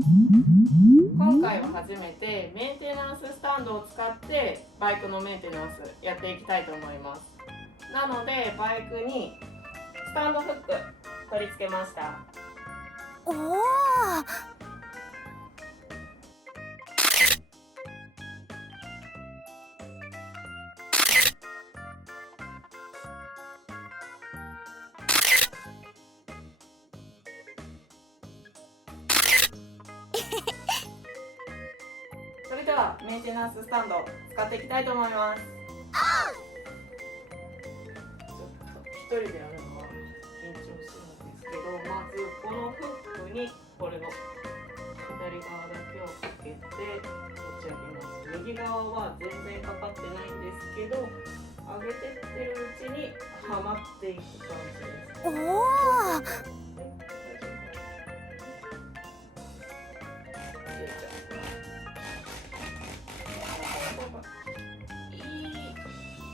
今回は初めてメンテナンススタンドを使ってバイクのメンテナンスやっていきたいと思います。なのでバイクにスタンドフック取り付けました。おお、それではメンテナンススタンド使っていきたいと思います。ちょっと一人でやるのは緊張するんですけど、まずこのフックにこれの左側だけをかけて持ち上げます。右側は全然かかってないんですけど、上げてってるうちにはまっていく感じです。おお、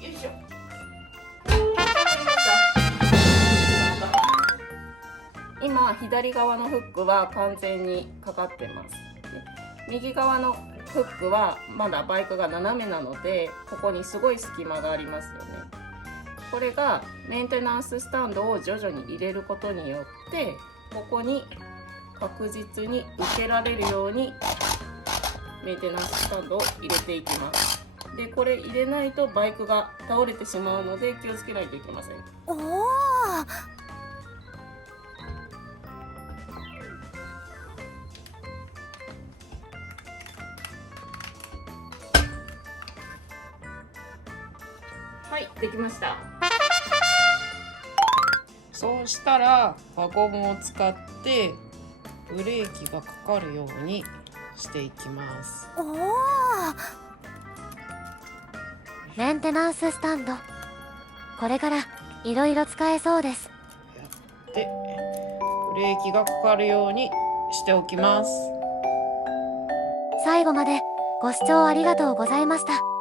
よいしょ。今左側のフックは完全にかかってます。右側のフックはまだバイクが斜めなので、ここにすごい隙間がありますよね。これがメンテナンススタンドを徐々に入れることによって、ここに確実に受けられるようにメンテナンススタンドを入れていきます。で、これ入れないとバイクが倒れてしまうので気をつけないといけません。おお、はい、できました。そうしたら輪ゴムを使ってブレーキがかかるようにしていきます。おお、メンテナンススタンド、これからいろいろ使えそうです。で、ブレーキがかかるようにしておきます。最後までご視聴ありがとうございました。